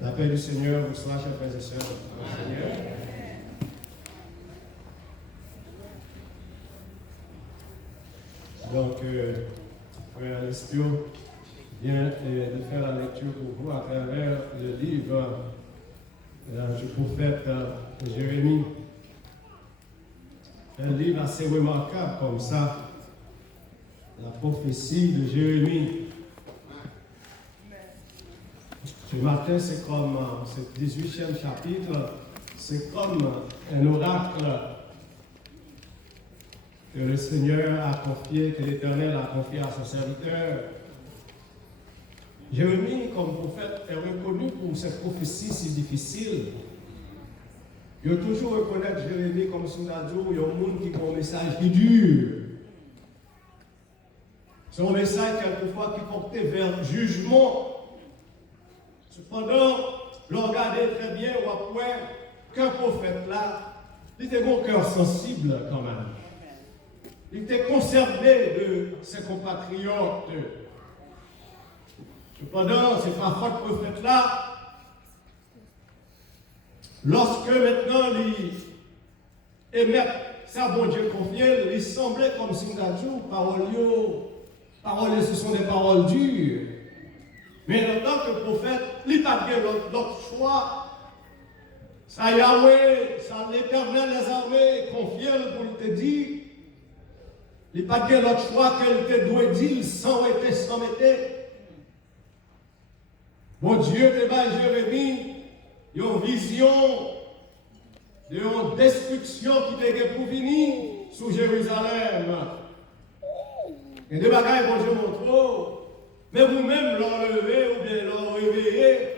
La paix du Seigneur vous soit, chers frères et sœurs, dans le Seigneur. Donc, frère Alessio vient de faire la lecture pour vous à travers le livre du prophète Jérémie. Un livre assez remarquable comme ça, la prophétie de Jérémie. Ce matin, c'est comme ce 18e chapitre, c'est comme un oracle que le Seigneur a confié, que l'Éternel a confié à son serviteur. Jérémie, comme prophète, est reconnu pour cette prophétie si difficile. Il faut toujours reconnaître Jérémie comme son ado, il y a un monde qui a un message qui dure. C'est un message quelquefois qui portait vers le jugement. Cependant, l'on regardait très bien, ou après, qu'un prophète là, il était un cœur sensible quand même. Il était conservé de ses compatriotes. Cependant, c'est pas faute prophète là. Lorsque maintenant il émet sa bon Dieu confié, il semblait comme si nous avions paroles, ce sont des paroles dures. Mais en tant que prophète, il n'a pas d'autre choix. Ça Yahweh, ça l'Éternel des armées, confié pour te dire. Il n'a pas d'autre choix qu'elle te doit dire sans mettre. Mon Dieu, te bat Jérémie, il y a une vision de une destruction qui était pour venir sur Jérusalem. Et des bagailles, bon Dieu montre. Mais vous-même, l'en levé, ou bien l'en réveillé,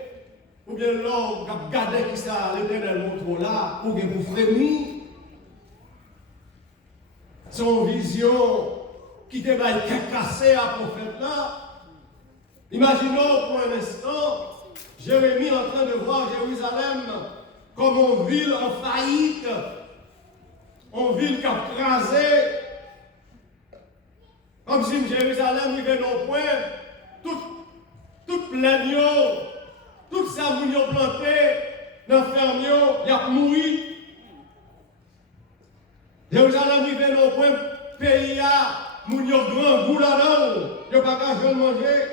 ou bien l'en gardé qui ça, l'Éternel montre là, ou bien vous frémir. Son vision qui te va cassé à prophète là. Imaginons pour un instant, Jérémie en train de voir Jérusalem comme une ville en faillite, une ville qui a crasé, comme si Jérusalem vivait au point, toute plaignon, tout ça mounio planté, dans fermion, il a mouru. Jérusalem vivait au point, pays a mounio grand goût là-dedans, il n'y a pas qu'à manger.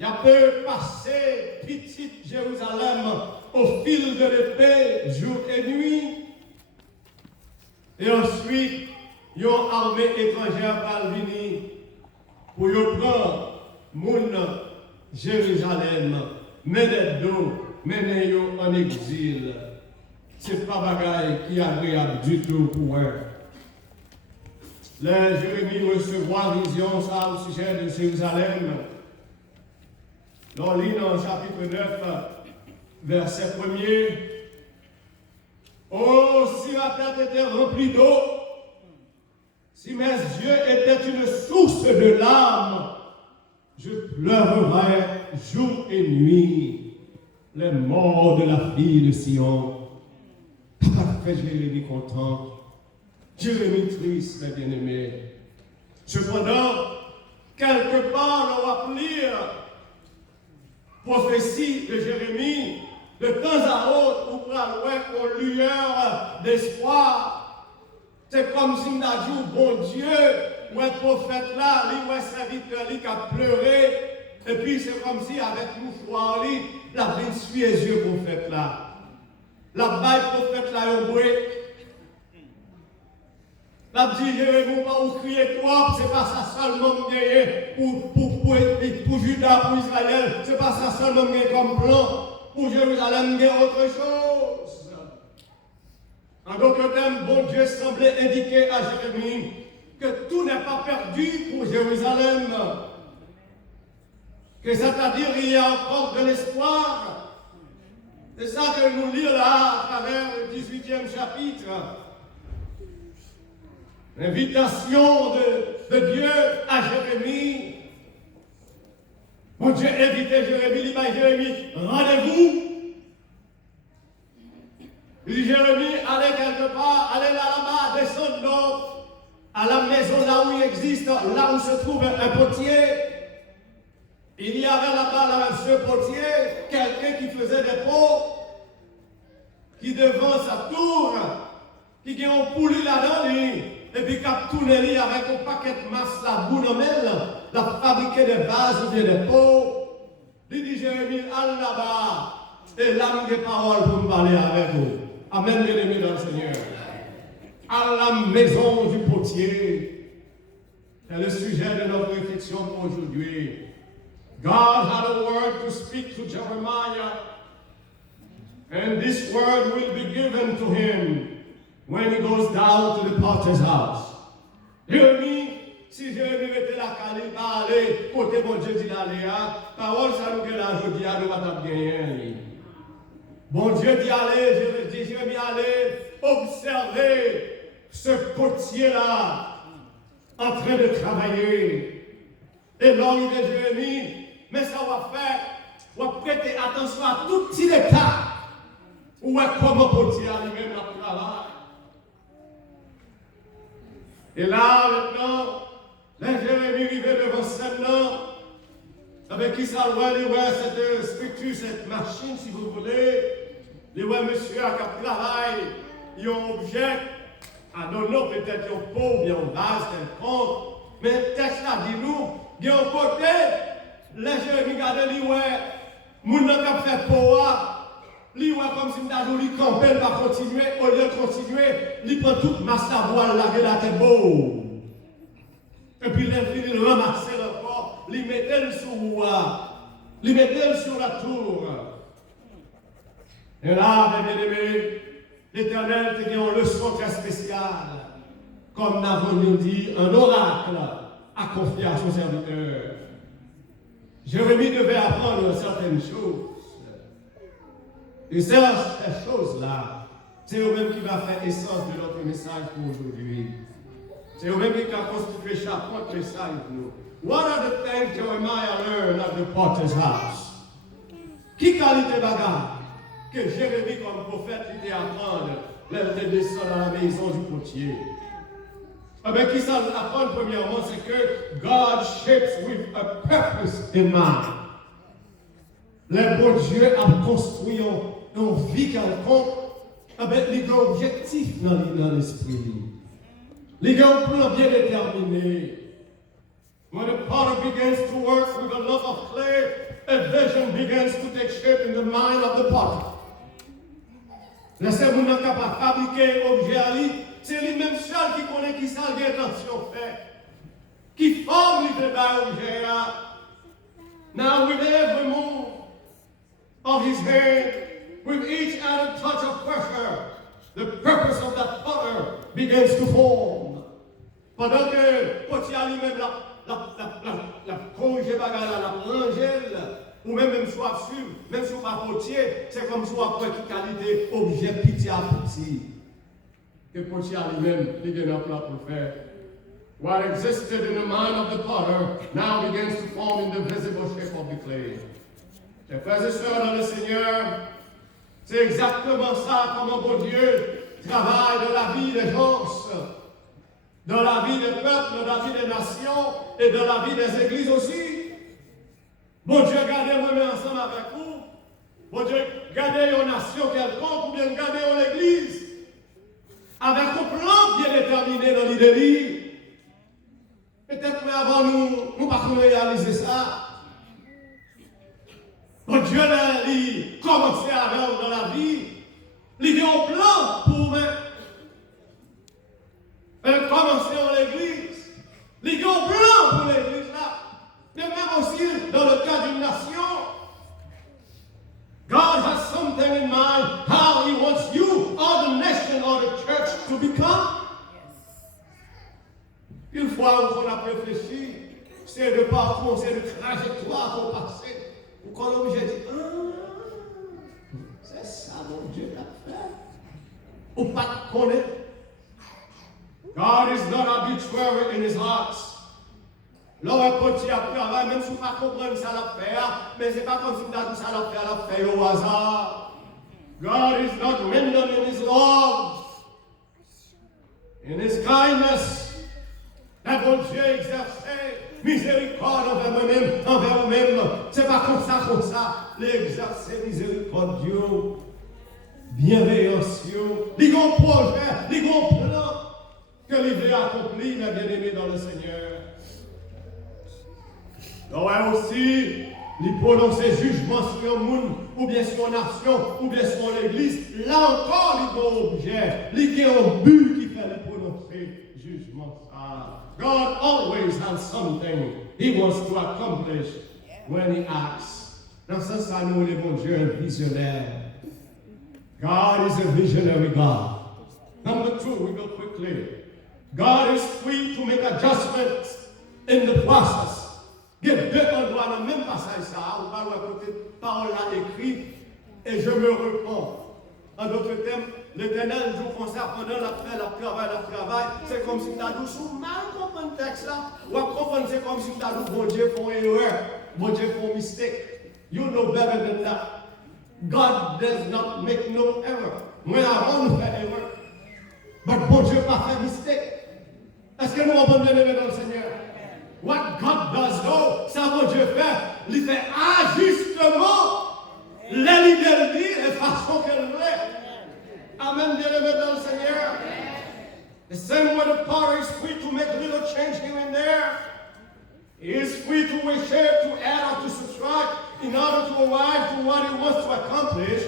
Il peut passer petite Jérusalem au fil de l'épée, jour et nuit. Et ensuite, une armée étrangère va venir pour prendre mon Jérusalem, mener d'eau, mener en exil. Ce n'est pas bagaille qui est agréable du tout pour eux. Les Jérémie recevoir vision ça au sujet de Jérusalem. L'on lit dans le chapitre 9, verset 1er. Oh, si ma tête était remplie d'eau, si mes yeux étaient une source de larmes, je pleurerais jour et nuit les morts de la fille de Sion. Papa fait Jérémie content, Jérémie triste, mes bien-aimés. Cependant, quelque part, on va lire prophétie de Jérémie, de temps à autre, on prend une lueur d'espoir. C'est comme si on a dit, bon Dieu, ou un prophète là, lui, ou un serviteur, lui, qui a pleuré, et puis c'est comme si, avec mouchoir, lui, la vie suit les yeux prophète là. La baille prophète là, il bruit. La dit, Jérémie, pas vous crier toi, c'est pas ça seulement gagné pour Judas, pour Israël, c'est pas ça seulement gagné comme plan. Pour Jérusalem, il y a autre chose. En d'autres termes, bon Dieu semblait indiquer à Jérémie que tout n'est pas perdu pour Jérusalem. Que c'est-à-dire, il y a encore de l'espoir. C'est ça que nous lisons là, à travers le 18e chapitre. L'invitation de Dieu à Jérémie. Mon Dieu invitait Jérémie, il dit à Jérémie, rendez-vous. Il dit Jérémie, allez quelque part, allez là-bas, descendons à la maison là où il existe, là où se trouve un potier. Il y avait là-bas ce potier quelqu'un qui faisait des pots, qui devant sa tour, qui a un poulet là-dedans, et puis qui a tourné avec un paquet de masse la boue dans il a fabriqué des vases ou bien des pots. Il dit Jérémie, allez là-bas, et là, nous des paroles pour me parler avec vous. Amen, bien aimés dans le Seigneur. À la maison du potier, c'est le sujet de notre réflexion pour aujourd'hui. God had a word to speak to Jeremiah, and this word will be given to him when he goes down to the potter's house. Jérémie, si Jérémie était là, quand il va aller, côté bon Dieu dit d'aller, parole ça nous fait là, je dis à nous, pas gagner. Bon Dieu dit allez, Jérémie allez, observer ce potier-là en train de travailler. Et l'homme de Jérémie, mais ça va faire, on va prêter attention à tout petit détail. Où est comment potier à lui-même la travail. Et là, maintenant, là, Jérémie arrivé devant celle-là, avec qui ça voit, il voit cette structure, cette machine, si vous voulez. Il voit monsieur à qui travaille, il y a un objet, à non, peut-être un pot, bien un vase, quelconque. Mais le texte là dit nous, il y a un côté, là, Jérémie regarde, il voit, moun n'a pas fait pot, il voit comme si il campait, il va continuer, au lieu de continuer, il prend toute masse à voile, la tête beau. Et puis il ramassait le corps, il mettait le sur la tour. Et là, bien aimé, l'Éternel te dit une leçon très spéciale. Comme nous avons dit, un oracle à confier à son serviteur. Jérémie devait apprendre certaines choses. Et ces choses-là, c'est eux-mêmes qui va faire essence de notre message pour aujourd'hui. C'est eux-mêmes qui va constituer chaque message pour nous. What are the things Jeremiah learned at the potter's house? Qui qualité bagarre que Jérémie comme prophète était à apprendre lorsqu'il descend dans la maison du potier? Eh bien, qui ça apprendre premièrement, c'est que God shapes with a purpose in mind. Le bon Dieu a construit une vie quelconque avec les objectifs dans l'esprit. Les gars ont un plan bien déterminé. When the potter begins to work with a lump of clay, a vision begins to take shape in the mind of the potter. Laissez vous n'êtes capable de fabriquer un objet, c'est lui-même seul qui connaît qui ça a l'intention fait, qui forme l'objet. Now with every move of his hand, with each added touch of pressure, the purpose of that potter begins to form. Pendant que potier lui-même la congé bagarre, la plongelle, ou même soit sûr, même si on pas potier, c'est comme si on a qui qualité objet petit à petit. Que potier lui-même, il a un plan pour faire. What existed in the mind of the potter now begins to form in the visible shape of the clay. Mes frères et sœurs dans le Seigneur, c'est exactement ça comment bon Dieu travaille dans la vie des gens, dans la vie des peuples, dans la vie des nations et dans la vie des églises aussi. Bon Dieu, gardez-moi ensemble avec vous. Bon Dieu, gardez une nation quelconque ou bien gardez une église avec un plan bien déterminé dans l'idée. Peut-être que avant nous ne pouvons pas réaliser ça. Bon Dieu a commencé avec dans la vie. Il y a un plan pour nous. Commencer dans l'église. Il y a un plan pour l'église là. Mais même aussi dans le cas d'une nation. God has something in mind how He wants you or the nation or the church to become. Une fois qu'on a réfléchi, c'est de parcours, c'est de trajectoire qu'on passait. Ou quand l'objet dit, c'est ça mon Dieu l'a fait. Ou pas connaître. God is not arbitrary in His heart. L'homme potier a travaillé, même si on ne comprend pas ça l'a fait, mais ce n'est pas comme si on a dit ça l'a fait au hasard. God is not random in His love, in His kindness. La bon Dieu exerçait miséricorde envers moi-même, envers vous-même. C'est pas comme ça. L'exercer miséricorde, bienveillance, les grands projets, les grands plans que les veut accomplir, mes bien-aimés dans le Seigneur. Donc aussi, les prononcer jugement sur le monde, ou bien sur la nation, ou bien sur l'église, là encore, les grands objets, les grands buts qui fait les prononcer jugement. God always has something he wants to accomplish when he acts. Dans ce sens, nous, les bons Dieu, un visionnaire. God is a visionary God. Number 2, we go quickly. God is free to make adjustments in the process. Il y a deux endroits dans le même passage, ça, où on va écouter parole là écrite, et je me réponds. En d'autres termes, l'Éternel joue comme ça pendant la travail. C'est comme si tu as dit, sous mal comprendre le texte là, ou à comprendre, c'est comme si tu as dit, bon Dieu fait une erreur, bon Dieu fait une mistake. You know better than that. God does not make no error. Moi, avant, nous faisons erreur. Mais bon Dieu n'a pas fait mistake. Est-ce que nous avons bien aimé dans le Seigneur? What God does, though, ça bon Dieu fait, il fait ajustement les dit et façon qu'elle voulait. Amen, bien aimé dans le Seigneur. The same way the potter is free to make little change here and there. He is free to reshape, to add or to subtract in order to arrive to what he wants to accomplish.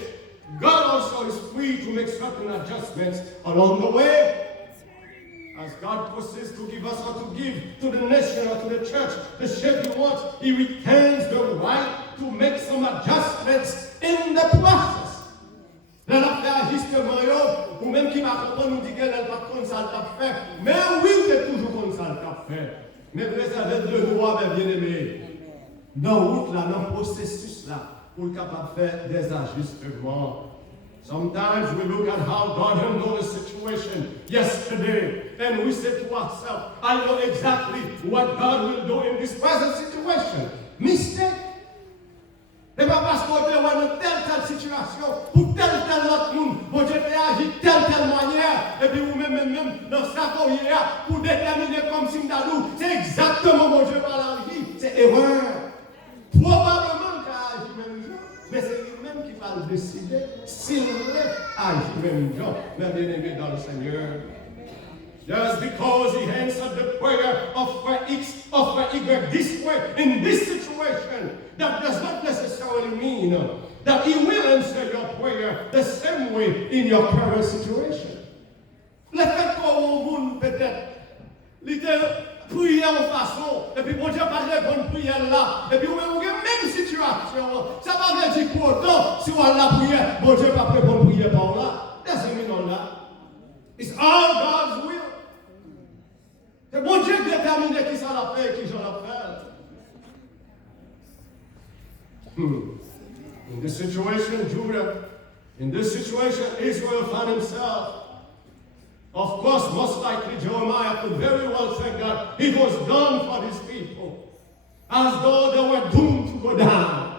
God also is free to make certain adjustments along the way. As God proceeds to give us or to give to the nation or to the church the shape he wants, he retains the right to make some adjustments in the process. Là, la fait justement, ou même qui va comprendre, nous dit qu'elle n'a pas comme ça, le fait. Mais oui, c'est toujours comme ça, le fait. Mais préservez le droit, mes bien-aimés. Dans la route, là, dans le processus, là, pour être capable de faire des ajustements. Sometimes we look at how God handled a situation yesterday, and we say to ourselves, I know exactly what God will do in this present situation. Mistake. Et pas parce qu'on est dans telle situation, pour tel autre monde, bon Dieu t'a agi telle manière, et puis vous-même, dans sa carrière, pour déterminer comme si c'est exactement mon Dieu par la vie, c'est erreur. Probablement qu'il a agi même jour, mais c'est lui-même qui va le décider s'il veut agir même jour, mes bien-aimés dans le Seigneur. Just because he answered the prayer of X, of Y this way, in this situation, that does not necessarily mean that he will answer your prayer the same way in your current situation. Le fait qu'on monde peut-être, il prier en façon, et puis bon Dieu pas répondre prière là, et puis vous avez même situation, ça va dire pour autant, si on a la prière, bon Dieu pas répondre prière par là, doesn't mean là. It's all God's will. C'est bon Dieu qui détermine qui ça l'a fait et qui j'en a fait. In this situation, Judah, in this situation, Israel found himself. Of course, most likely Jeremiah could very well think that it was done for these people, as though they were doomed to go down.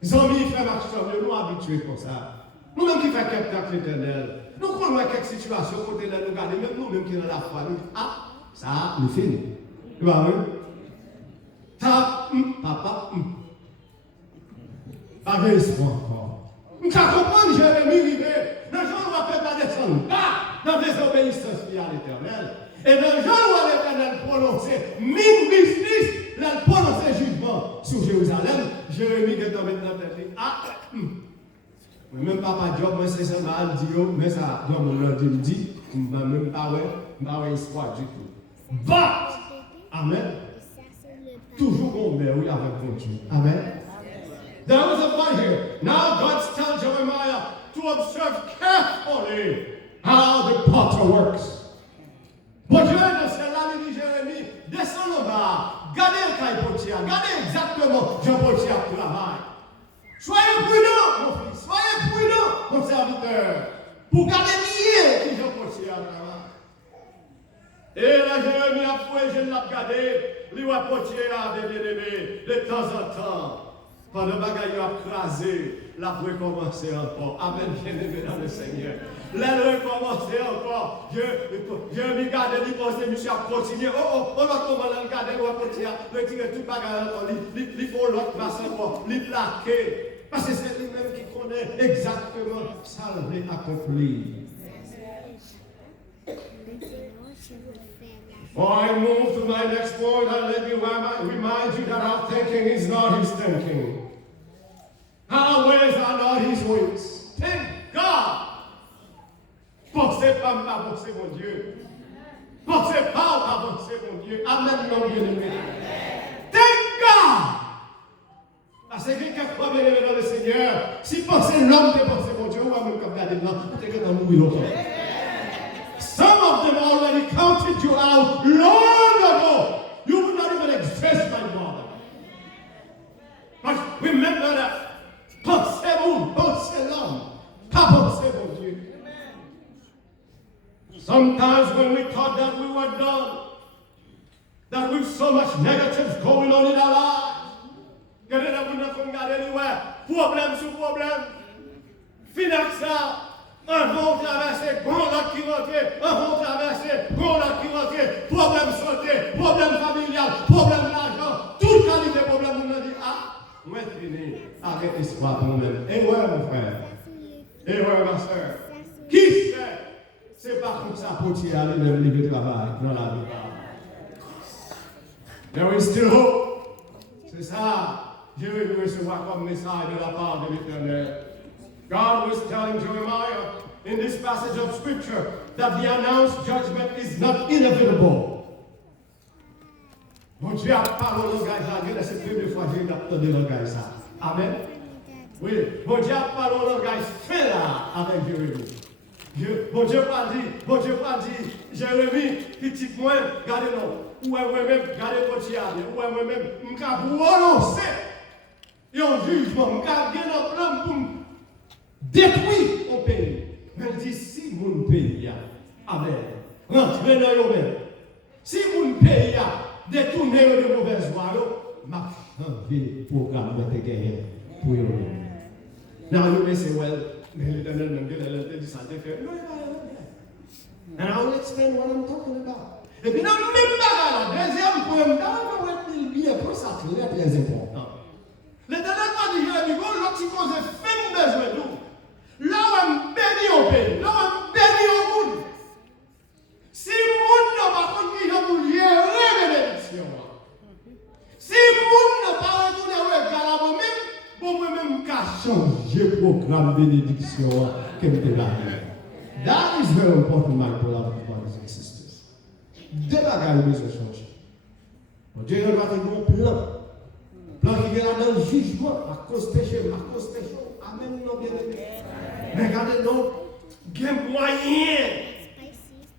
Les amis, frères Maxime, nous habitués comme ça. Nous-mêmes qui faisons quelques actes éternels, nous connaissons quelques situations côté de nous garder, même nous-mêmes qui dans la foi, nous disons, ah, ça, nous finissons. Tu vois, oui? Ça, papa, pas d'espoir encore. Nous comprenons Jérémie rivé. Le jour où on ne peut pas descendre dans désobéissance à l'Éternel. Et le jour où l'Éternel prononçait mine business, là, il prononçait jugement sur Jérusalem. Jérémie qui est tombé dans la tête. Ah, même papa Job, moi c'est ça, mal dit, mais ça, Dieu me dit, je ne vais même pas espoir du tout. But, amen. Toujours qu'on met, oui, avec mon Dieu. Amen. There was a part here. Now God tells Jeremiah to observe carefully how the potter works. Bon Dieu, dans celle-là, il dit Jérémie, descends en bas, gardez le caille potier, gardez exactement Jean Potier travail. Soyez prudents, mon fils, soyez prudents, mon serviteur, pour garder lié qui Jean Potier travail. Et là, Jérémie a fouillé, je l'ai regardé, lui a Potier à bien aimé de temps en temps. Pendant que bagaille a crasé, la recommencer encore. Amen, bien-aimé dans le Seigneur. La recommencer encore. Dieu me garde, il pense que monsieur a continué. Oh, l'autre comment le garder, on va continuer. Retirer tout bagaille encore. Il faut l'autre passe encore. Il plaquer. Parce que c'est lui-même qui connaît exactement ça l'est accompli. Before I move to my next point, let me remind you that our thinking is not his thinking. Our ways are not his ways. Thank God. Pensez pas avancer, mon Dieu. Pensez pas avancer, mon Dieu. Amen, non, bien-aimé. Thank God. Parce que quelquefois, bien-aimé dans le Seigneur, si pensez l'homme de penser, mon Dieu, on va me regarder là, peut-être que dans nous, il est. Some of them already counted you out long ago. You would not even exist, my brother. But remember that. Pensez l'homme. Pas pensez mon Dieu. Sometimes when we thought that we were done, that with so much negatives going on in our lives, regardez là, vous n'avez pas regardé anywhere. Problème sur problème. Finax ça. Un bon traversé, bon là qui rentre, un bon traversé, bon là qui rentre, problème santé, problème familial, problème d'argent, tout qualité de problème, on a dit, moi fini, arrête l'espoir pour nous-mêmes. Et ouais, mon frère, et ouais, ma soeur, qui sait, c'est pas comme ça pour tirer lui-même livre de travail dans la vie. There is still hope. C'est ça, Dieu veut recevoir comme message de la part de l'Éternel. God was telling Jeremiah in this passage of scripture that the announced judgment is not inevitable. Bon Dieu a parlé au langage là, c'est la première fois que j'ai entendu le langage ça. Amen. Oui, bon Dieu a parlé au langage fait là avec Jérémie. Bon Dieu pas dit, Jérémie, petit point, gardez-nous. Ou moi-même, gardez votre chienne. Ou moi-même, je vais renoncer. Et en jugement, je vais gagner notre plan pour détruire mon pays. Mais il dit, si mon pays, amen, rentrez dans le même. Si mon pays, détournez de mauvaises voies, ma vie programme de gagner pour eux. Now you may say, well, and I will explain what I'm talking about. Et puis, dans le même bagage, la deuxième point, dans le bien consacré, c'est très important. L'Éternel m'a dit, Jérémie, l'autre qui cause fin besoin de nous. Là où on bénit au pays, là où on bénit au monde. Si le monde n'a pas compris, je vous gérer bénédiction. Si le monde n'a pas retourné au regard à moi-même, pour moi-même, qu'à changer le programme bénédiction que je vais faire. That is very important, my beloved brothers and sisters. Deux bagages besoin de changer. Dieu va te donner un plan. Plan qui vient dans le jugement, à cause de péché, à cause de péché. Amen, non, bien aimé. Mais regardez, non, il y a moyen.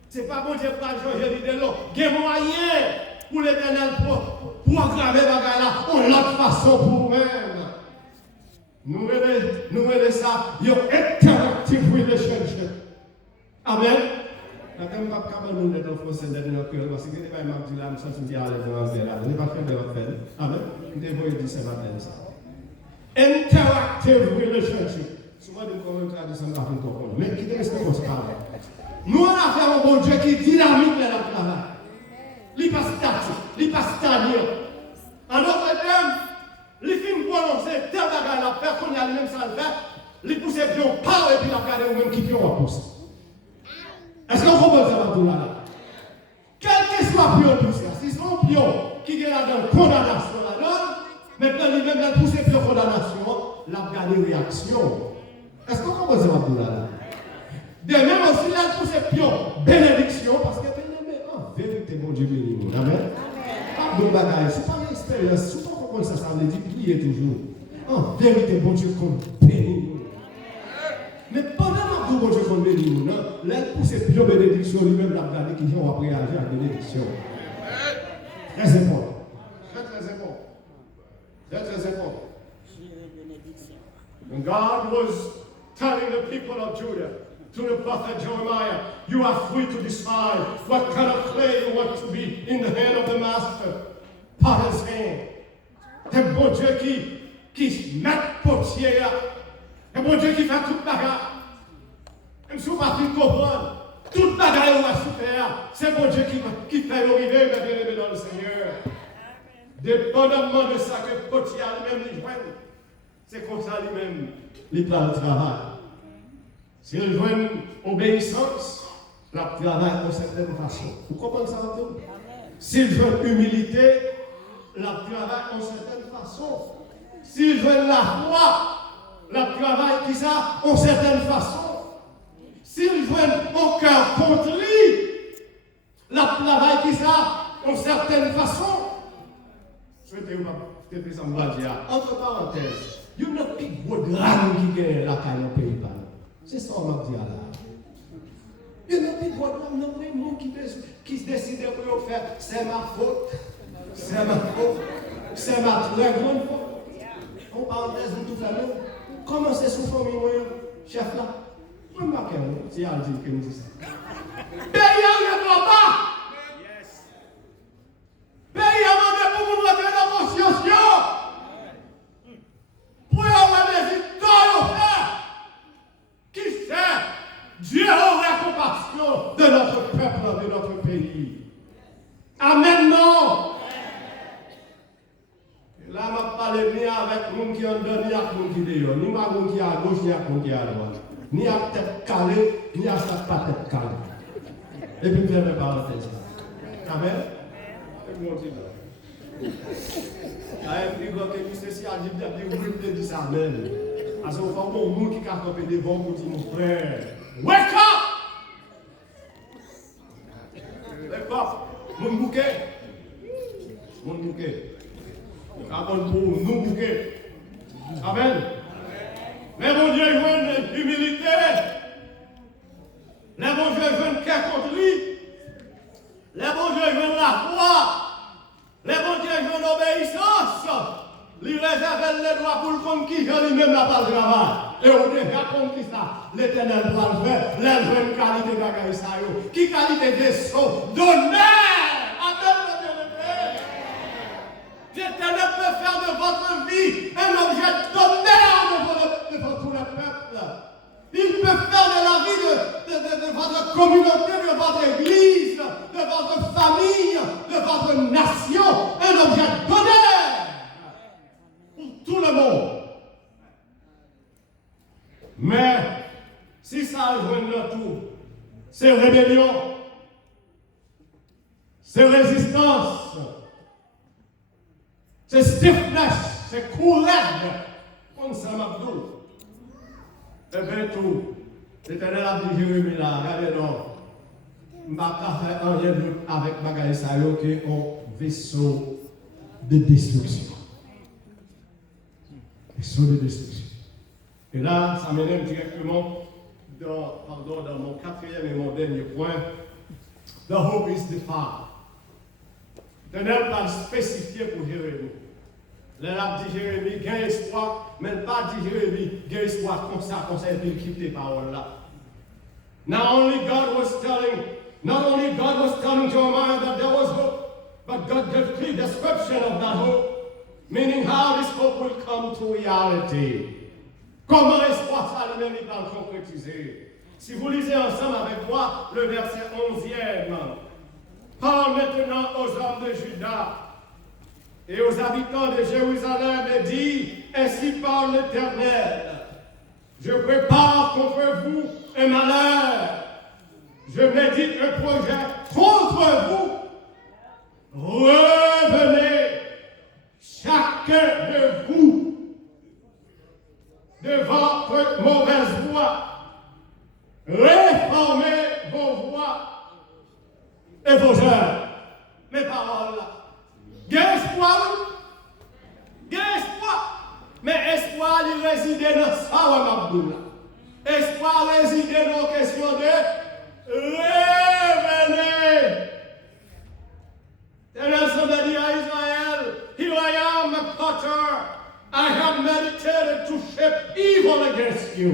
Ce n'est pas bon Dieu pour changer l'idée, non. Il y a moyen pour l'Éternel pour aggraver les bagages là, on l'autre façon pour nous-mêmes. Nous voulons ça, your interactive relationship. Amen. Je ne sais pas comment nous sommes français dans notre cœur, parce que je ne sais pas si je me sens à l'aise dans l'anglais. Je n'ai pas fait de votre peine. Amen. Je vais vous dire ce matin ça. Interactive relationship. Souvent, nous avons une tradition d'Afrique, mais qui est ce qu'on se parle. Nous, on a fait un bon Dieu qui est dynamique dans le travail. Il n'est pas statique, il n'est pas stagnant. En d'autres termes, les films prononcés, tel bagage la faire, qu'on y a le même ça le fait, les pousser pion, pas et puis la garder ou même qui pion va pousser. Est-ce qu'on comprend ça tout là? Quel que soit pion poussé, si son pion qui est là dans condamnation là-dedans, maintenant lui-même la pousser pion condamnation, la garder réaction. Est-ce qu'on comprend ça tout là? De même aussi la pousser pion bénédiction, parce que en vérité, bon Dieu béni. Amen. Pas de bagaille, c'est pas une expérience, c'est pas comme ça veut dire prier toujours. En vérité, bon Dieu compte béni. Mais pendant que bon Dieu compte béni, là, pousser pion bénédiction, lui-même la garder qui vient après agir à bénédiction. Très important. Très important. Très important. When God was telling the people of Judah, to the prophet Jeremiah, you are free to decide what kind of clay you want to be in the hand of the master, potter's hand. C'est bon Dieu qui qui met potier. Et bon Dieu qui fait toute bagarre. Même si vous ne pouvez pas comprendre, toute bagarre va se faire. C'est bon Dieu qui fait arriver, mes bien-aimés dans le Seigneur. Dépendamment de ça que potier lui-même les joigne, c'est comme ça lui-même, il prend le travail. S'il joigne obéissance, il travaille d'une certaine façon. Vous comprenez ça un peu? S'il joigne humilité, il travaille d'une certaine façon. S'il joigne la foi, il travaille qui ça d'une certaine façon. S'il joigne au cœur contrit, il travaille qui ça d'une certaine façon. Souhaitez-vous peut-être ça me va dire. Entre parenthèses, il y a une petite gros drame qui gagne la caille au pays. C'est ça qu'on va dire là. Il y a une petite gros drame, non, mais moi qui se décide pour faire, c'est ma faute. C'est ma faute. C'est ma très grande faute. En parenthèse, nous tout famille. Comment c'est sous famille, moi, chef là? Je ne sais pas si elle dit que nous dit ça. Payez ne doit pas! Payez à pour vous mettre dans la conscience. Pour avoir des victoires, qui sait, Dieu aura compassion de notre peuple, de notre pays. Amen, non? Et là, je ne parle ni avec nous qui en donne, ni avec nous qui dehors, ni avec nous qui à gauche, ni avec nous qui à droite. Ni à tête calée, ni à sa pas tête calée. Et puis, je vais parler de ça. Amen? Et puis, on dit là. Et puis, quand ceci a dit, il dit ça même. Parce qu'il faut un monde qui a campé devant pour dire, mon frère, wake up! Wake up! Mon bouquet. Mon bouquet. Avant pour nous bouquet. Amen. Mais mon Dieu, il veut une humilité. Les bon Dieu, il veut une cœur contre lui. Les bon Dieu, il veut la foi. Les bon Dieu, il veut une obéissance. Il réserve les droits pour le compte qui vient lui-même n'a pas le travail. Et on déjà compris ça. L'Éternel doit le faire. Les jouer une qualité de ça. Qui qualité de vaisseau? D'honneur. Amen, mon bien-aimé. L'Éternel peut faire de votre vie un objet d'honneur devant tout le peuple. Il peut faire de la vie de votre communauté, de votre église, de votre famille, de votre nation, un objet d'honneur pour tout le monde. Mais si ça rejoint le tout, c'est rébellion, c'est résistance, c'est stiffness, c'est courage. Comme ça, Mabdou. Et bien tout, l'Éternel a dit Jérémie là, regardez non. Je ne vais pas faire un lien avec Bagaï Sayo qui est un vaisseau de destruction. Vaisseau de destruction. Et là, ça m'élève directement dans mon quatrième et mon dernier point. The hope is defied. L'Éternel va spécifier pour Jérémie. L'Éternel dit Jérémie, gagne espoir, mais pas dit Jérémie, gagne espoir comme ça, et puis quitte les paroles là. Not only God was telling Jeremiah that there was hope, but God gave clear description of that hope, meaning how this hope will come to reality. Comment l'espoir ça lui-même il va le concrétiser. Si vous lisez ensemble avec moi le verset 11e, parle maintenant aux hommes de Juda et aux habitants de Jérusalem et dit, ainsi parle l'Éternel, je prépare contre vous un malheur, je médite un projet contre vous, revenez chacun de vous de votre mauvaise voie, réformez vos voies et vos œuvres. Mes paroles là. Gain espoir, mais espoir il réside dans ça, Mabdoula. Espoir réside dans la question de revenir. L'Éternel semble dire à Israël, here I am, a potter. I have meditated to shape evil against you.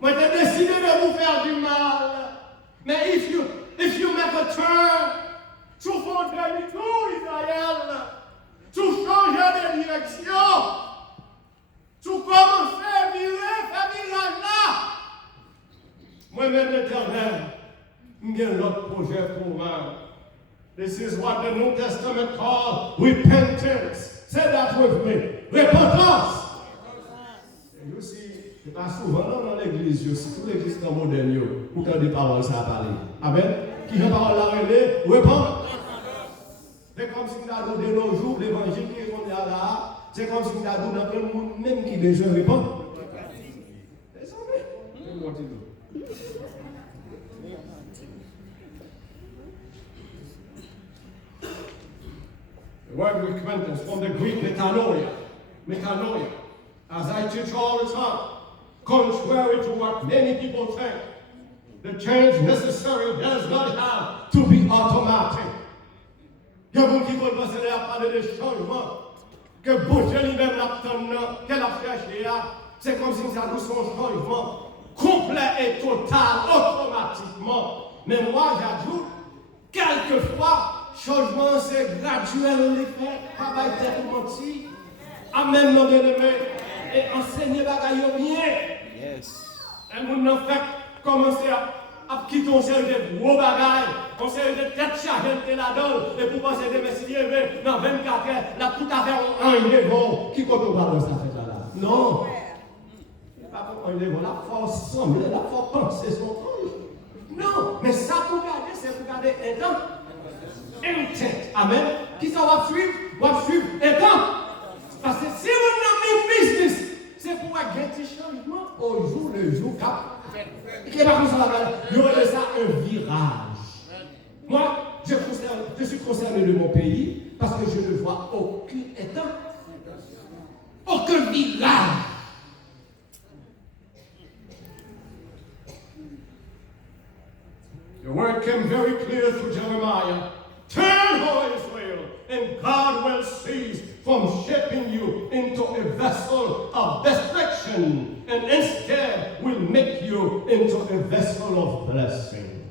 Moi, j'ai décidé de vous faire du mal. Mais if you make a turn, tu fais demi-tour, Israël, tu changes de direction, Tout commence à virer, faire virage là. Moi-même, l'Éternel, j'ai l'autre projet pour moi. This is what the New Testament calls repentance. Say that with me. Repentance. Et aussi, c'est pas souvent dans l'église, aussi, toute l'église dans moderne, où quand des paroles ça a parlé. Amen. Qui a parole la relais, repentance. C'est comme si nous avons de nos jours, l'évangile qui est là, c'est comme si nous avons dans le monde même qui déjà répond. C'est ça, mais. The word repentance from the Greek metanoia. Metanoia. As I teach all the time, contrary to what many people think, the change necessary does not have to be automatic. Il y a beaucoup qui veulent passer à parler de changement. Que bon Dieu lui-même l'attend, qu'elle a cherché, c'est comme si nous avions son changement complet et total, automatiquement. Mais moi, j'ajoute, quelquefois, changement c'est graduel, l'effet, travail tête menti. Amen, mon bien-aimé. Et enseigner bagaille bien. Yes. Et nous n'avons fait commencer à quitter un série de gros bagailles, un série de têtes chargées là-dedans, et pour passer des messieurs dans 24 heures, là tout à fait un niveau. Qui compte au ballon ça fait là? Non. Pas pour un niveau, la force semble, la force penser son ange. Non, mais ça pour garder, c'est pour garder un temps. Une tête. Amen. Qui ça va suivre? Va suivre un temps. Parce que si on a mis business, c'est pour gagner des changements au jour le jour cap. Il y a ça un virage. Moi, je suis concerné de mon pays parce que je ne vois aucun état, aucun virage. The word came very clear through Jeremiah. Turn, O Israel, and God will cease from shaping you into a vessel of destruction, and instead will make you into a vessel of blessing.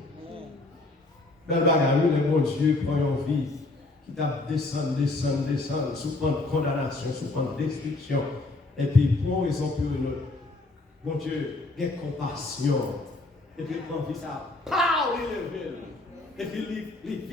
Belle bagarre, le bon Dieu prend une vie qui t'a descend, sous peine de condamnation, sous peine de destruction. Et puis, pour raison pour une autre, bon Dieu, il y a compassion. Et puis, il prend vie ça, pow, il lève. Et puis, il